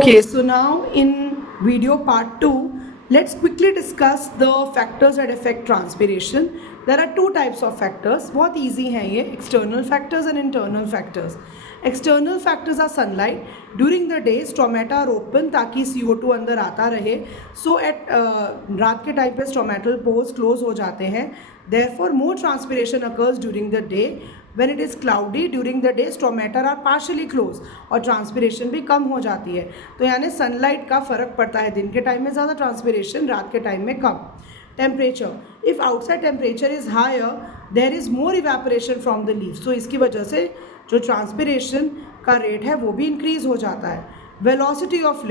Okay, so now in video part 2, let's quickly discuss the factors that affect transpiration. There are two types of factors. बहुत easy हैं ये, external factors and internal factors. External factors are sunlight. During the day, stomata are open ताकि CO2 अंदर आता रहे. So at रात के time पे stomatal pores close हो जाते हैं. Therefore, more transpiration occurs during the day. When it is cloudy during the day, stomata are partially closed और transpiration भी कम हो जाती है. तो यानी sunlight का फ़र्क पड़ता है, दिन के टाइम में ज़्यादा transpiration, रात के टाइम में कम. Temperature, if outside temperature is higher, there is more evaporation from the leaves. So इसकी वजह से जो transpiration का rate है वो भी increase हो जाता है. Velocity of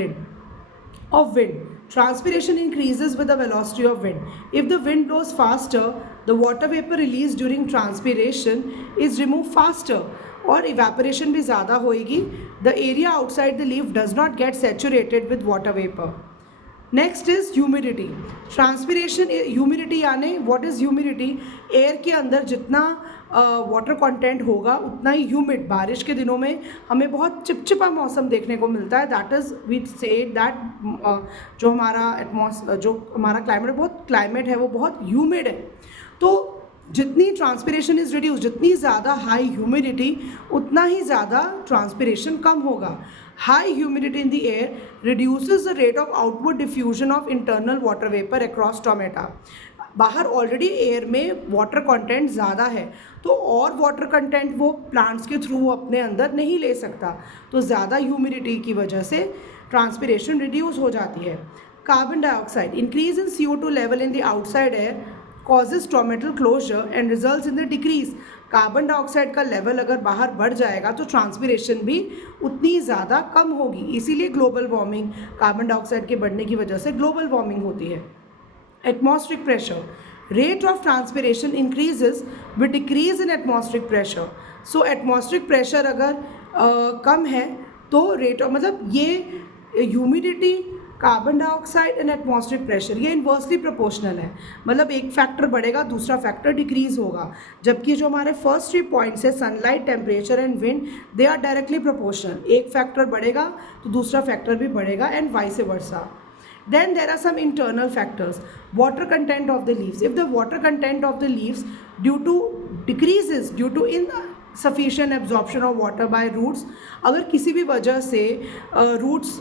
wind. Transpiration increases with the velocity of wind. If the wind blows faster, the water vapor released during transpiration is removed faster और evaporation भी ज़्यादा होएगी. The area outside the leaf does not get saturated with water vapor. Next is humidity. Transpiration humidity यानी what is humidity? Air के अंदर जितना water content होगा उतना ही ह्यूमिड. बारिश के दिनों में हमें बहुत चिपचिपा मौसम देखने को मिलता है. That is we say that जो हमारा क्लाइमेट है वो बहुत ह्यूमिड है. तो जितनी ट्रांसपिरेशन इज़ रिड्यूस, जितनी ज़्यादा हाई ह्यूमिडिटी उतना ही ज़्यादा ट्रांसपिरेशन कम होगा. High humidity in the air reduces the rate of outward diffusion of internal water vapor across stomata. बाहर ऑलरेडी एयर में वाटर कंटेंट ज़्यादा है तो और वाटर कंटेंट वो प्लांट्स के थ्रू अपने अंदर नहीं ले सकता. तो ज़्यादा ह्यूमिडिटी की वजह से ट्रांसपिरेशन रिड्यूस हो जाती है. Carbon dioxide, increase in CO2 level in the outside air causes stomatal closure and results in the decrease. Carbon dioxide का लेवल अगर बाहर बढ़ जाएगा तो ट्रांसपिरेशन भी उतनी ज़्यादा कम होगी. इसीलिए ग्लोबल वार्मिंग, कार्बन डाइऑक्साइड के बढ़ने की वजह से ग्लोबल वार्मिंग होती है. Atmospheric pressure, rate of transpiration increases with decrease in atmospheric pressure. So atmospheric pressure अगर कम है तो रेट ऑफ मतलब ये humidity, carbon dioxide and atmospheric pressure ये इन्वर्सली प्रोपोर्शनल है. मतलब एक फैक्टर बढ़ेगा दूसरा फैक्टर डिक्रीज होगा. जबकि जो हमारे फर्स्ट 3 पॉइंट्स है sunlight, temperature and wind, they are directly proportional. एक फैक्टर बढ़ेगा तो दूसरा फैक्टर भी बढ़ेगा and vice versa. Then there are some internal factors. Water content of the leaves. If the water content of the leaves decreases due to insufficient absorption of water by roots, अगर किसी भी वजह से roots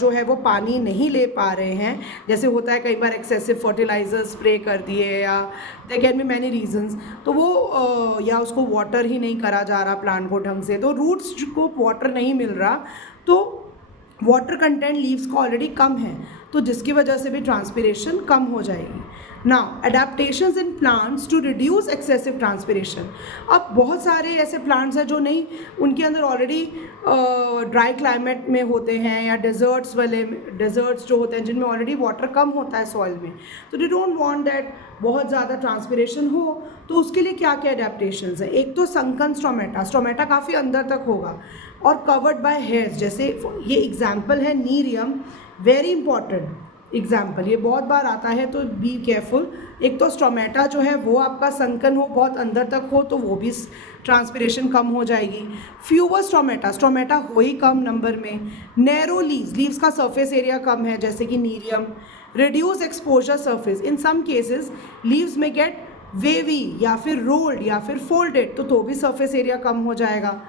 जो है वो पानी नहीं ले पा रहे हैं, जैसे होता है कई बार एक्सेसिव फर्टिलाइजर स्प्रे कर दिए या there can be many reasons, तो वो या उसको वाटर ही नहीं करा जा रहा प्लांट को ढंग से, तो रूट्स को वाटर नहीं मिल रहा, तो वाटर कंटेंट लीव्स का ऑलरेडी कम है तो जिसकी वजह से भी ट्रांसपिरेशन कम हो जाएगी. Now adaptations in plants to reduce excessive transpiration. अब बहुत सारे ऐसे प्लांट्स हैं जो नहीं, उनके अंदर ऑलरेडी ड्राई क्लाइमेट में होते हैं या डेजर्ट्स जो होते हैं जिनमें ऑलरेडी वाटर कम होता है सॉइल में, तो दे डोंट वांट दैट बहुत ज़्यादा ट्रांसपिरेशन हो. तो उसके लिए क्या क्या एडेप्टेशंस हैं? एक तो संकन स्टोमेटा काफ़ी अंदर तक होगा और कवर्ड बाय हेयर्स. जैसे ये एग्जाम्पल है नीरियम, वेरी इंपॉर्टेंट एग्जाम्पल, ये बहुत बार आता है तो बी केयरफुल. एक तो स्टोमेटा जो है वो आपका संकन हो, बहुत अंदर तक हो, तो वो भी ट्रांसपिरेशन कम हो जाएगी. फ्यूवर स्टोमेटा हो ही कम नंबर में. नैरो लीव्स का सरफेस एरिया कम है जैसे कि नीरियम. रिड्यूस एक्सपोजर सरफेस, इन सम केसेस लीव्स में गेट वेवी या फिर रोल्ड या फिर फोल्डेड, तो भी सरफेस एरिया कम हो जाएगा.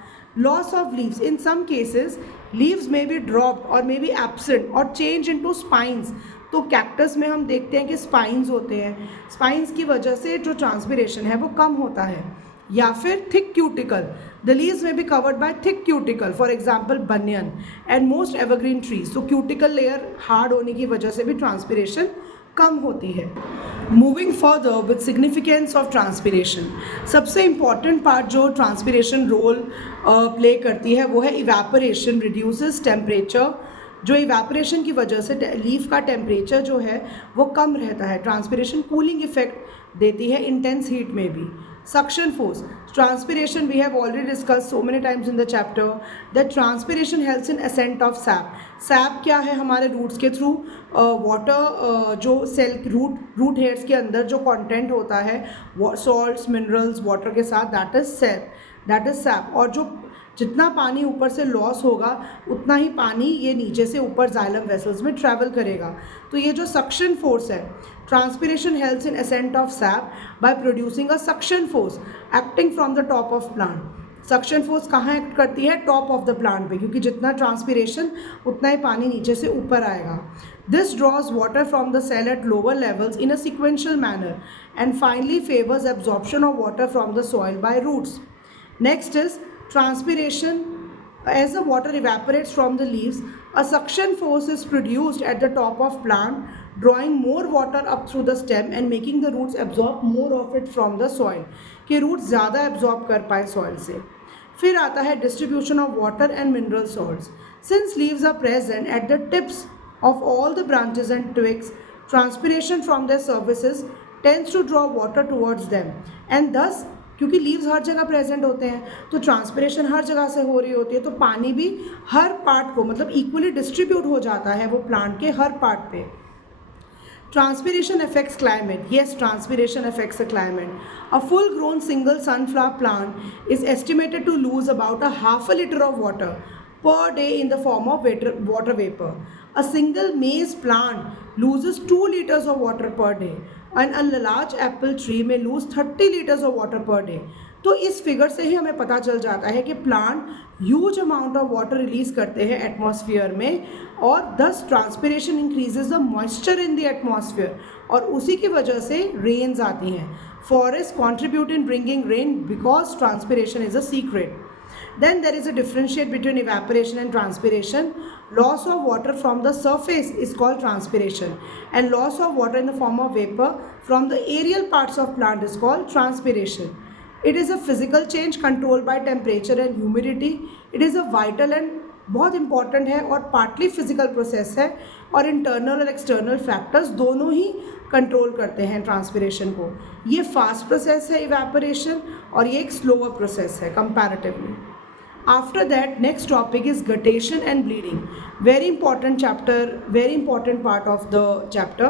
Loss of leaves, in some cases leaves may be dropped or may be absent or change into spines. तो कैक्टस में हम देखते हैं कि स्पाइंस होते हैं, स्पाइंस की वजह से जो ट्रांसपिरेशन है वो कम होता है. या फिर थिक क्यूटिकल, द लीव्स में be covered by thick cuticle, for example banyan and most evergreen trees. तो क्यूटिकल लेयर हार्ड होने की वजह से भी ट्रांसपिरेशन कम होती है. Moving further with significance of transpiration, सबसे इम्पॉर्टेंट पार्ट जो ट्रांसपिरेशन रोल प्ले करती है वो है इवेपोरेशन. रिड्यूसेस टेम्परेचर, जो इवेपोरेशन की वजह से लीफ का टेम्परेचर जो है वो कम रहता है. ट्रांसपिरेशन कूलिंग इफेक्ट देती है इंटेंस हीट में भी. Suction force, transpiration we have already discussed so many times in the chapter that transpiration helps in ascent of sap. sap क्या है? हमारे roots के through water जो cell root hairs के अंदर जो content होता है salts, minerals, water के साथ, that is sap. और जो जितना पानी ऊपर से लॉस होगा उतना ही पानी ये नीचे से ऊपर जाइलम वेसल्स में ट्रैवल करेगा। तो ये जो सक्शन फोर्स है, transpiration helps in ascent of sap by producing a suction force acting from the top of plant. Suction force कहाँ एक्ट करती है? टॉप ऑफ द प्लांट पे, क्योंकि जितना ट्रांसपिरेशन उतना ही पानी नीचे से ऊपर आएगा। This draws water from the cell at lower levels in a sequential manner and finally favours absorption of water from the soil by roots. Next is transpiration. As the water evaporates from the leaves, a suction force is produced at the top of plant, drawing more water up through the stem and making the roots absorb more of it from the soil, कि roots ज़्यादा absorb कर पाए soil से। फिर आता है distribution of water and mineral salts. Since leaves are present at the tips of all the branches and twigs, transpiration from their surfaces tends to draw water towards them, and thus क्योंकि leaves her जगह present होते हैं तो transpiration हर जगह से हो रही होती है, तो पानी भी हर पार्ट को मतलब इक्वली डिस्ट्रीब्यूट हो जाता है वो प्लांट के हर पार्ट पे। Transpiration affects climate. Yes, transpiration affects the climate. A full grown single sunflower plant is estimated to lose about a half a liter of water per day in the form of water vapor. A single maize plant loses 2 liters of water per day. And a large apple tree may lose 30 liters of water per day. तो इस figure से ही हमें पता चल जाता है कि plant huge amount of water release करते हैं एटमॉस्फेयर में, और दस transpiration increases the moisture in the atmosphere, और उसी की वजह से रेन्स आती हैं। Forest contribute in bringing rain because transpiration is a secret. Then there is a differentiate between evaporation and transpiration. Loss of water from the surface is called transpiration, and loss of water in the form of vapor from the aerial parts of plant is called transpiration. It is a physical change controlled by temperature and humidity. It is a vital and बहुत important है और partly physical process है, और internal और external factors दोनों ही control करते हैं transpiration को। ये fast process है evaporation, और ये एक slower process है comparatively. After that, next topic is guttation and bleeding. Very important chapter, very important part of the chapter.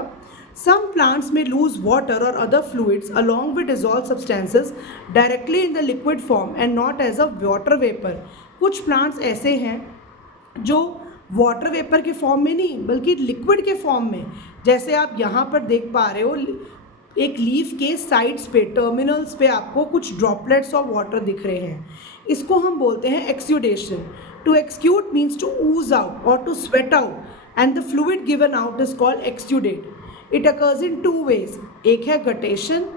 Some plants may lose water or other fluids along with dissolved substances directly in the liquid form and not as a water vapor. कुछ plants ऐसे हैं जो water vapour के form में नहीं बल्कि liquid के form में, जैसे आप यहाँ पर देख पा रहे हो एक लीफ के साइड्स पे, टर्मिनल्स पे आपको कुछ ड्रॉपलेट्स ऑफ वाटर दिख रहे हैं। इसको हम बोलते हैं exudation. To exude means to ooze out or to sweat out, and the fluid given out is called exudate. It occurs in two ways. एक है guttation.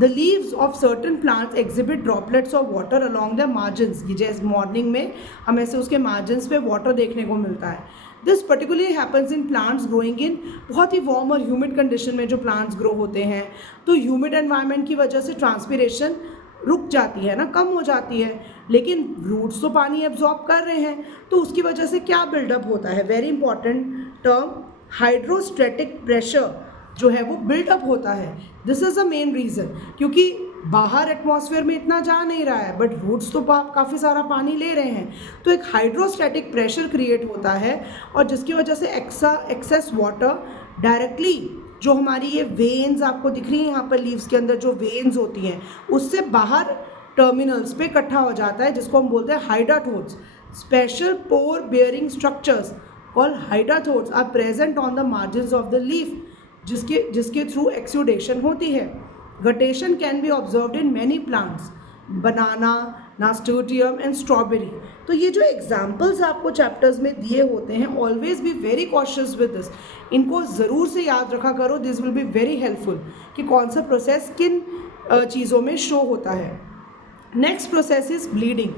The leaves of certain plants exhibit droplets of water along their margins. ये जैसे morning में हमें से उसके margins पे water देखने को मिलता है। This particularly happens in plants growing in बहुत ही वार्म और ह्यूमिड कंडीशन में जो प्लांट्स ग्रो होते हैं, तो ह्यूमिड एनवायरनमेंट की वजह से ट्रांसपिरेशन रुक जाती है ना, कम हो जाती है, लेकिन रूट्स तो पानी एब्जॉर्ब कर रहे हैं, तो उसकी वजह से क्या बिल्डअप होता है? Very important term, hydrostatic pressure जो है वो बिल्डअप होता है। This is the main reason, क्योंकि बाहर एटमॉस्फेयर में इतना जा नहीं रहा है बट रूट्स तो काफ़ी सारा पानी ले रहे हैं, तो एक हाइड्रोस्टैटिक प्रेशर क्रिएट होता है, और जिसकी वजह से एक्सेस वाटर डायरेक्टली जो हमारी ये वेन्स आपको दिख रही हैं यहाँ पर लीव्स के अंदर जो वेन्स होती हैं उससे बाहर टर्मिनल्स पे इकट्ठा हो जाता है, जिसको हम बोलते हैं hydathodes. Special pore bearing structures called hydathodes are present on the margins of the leaf, जिसके थ्रू एक्सुडेशन होती है। Guttation can be observed in many plants, banana, nasturtium and strawberry. तो ये जो एग्जाम्पल्स आपको चैप्टर्स में दिए होते हैं, always be very cautious with this, इनको ज़रूर से याद रखा करो। This will be very helpful कि कौन सा प्रोसेस किन चीज़ों में शो होता है। Next process is bleeding.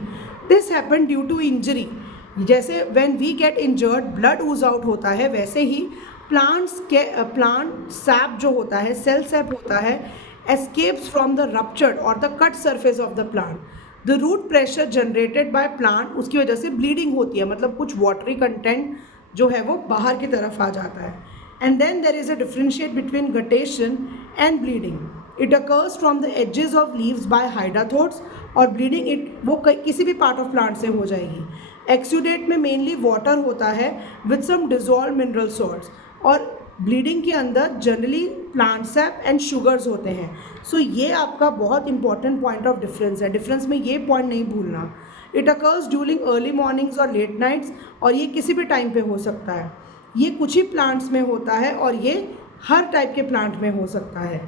This happen due to injury. जैसे when we get injured blood ooze out होता है, वैसे ही प्लांट सैप जो होता है, सेल सैप होता है, escapes from the ruptured or the cut surface of the plant. The root pressure generated by plant, उसकी वजह से bleeding होती है, मतलब कुछ watery content जो है वो बाहर की तरफ आ जाता है। And then there is a differentiate between guttation and bleeding. It occurs from the edges of leaves by hydathodes, और bleeding वो किसी भी part of plant से हो जाएगी। Exudate में mainly water होता है with some dissolved mineral salts, और ब्लीडिंग के अंदर generally plant SAP and sugars होते हैं। सो ये आपका बहुत इंपॉर्टेंट पॉइंट ऑफ डिफरेंस है। डिफरेंस में ये पॉइंट नहीं भूलना। It occurs during early mornings और लेट नाइट्स, और ये किसी भी टाइम पे हो सकता है। ये कुछ ही प्लांट्स में होता है और ये हर टाइप के प्लांट में हो सकता है।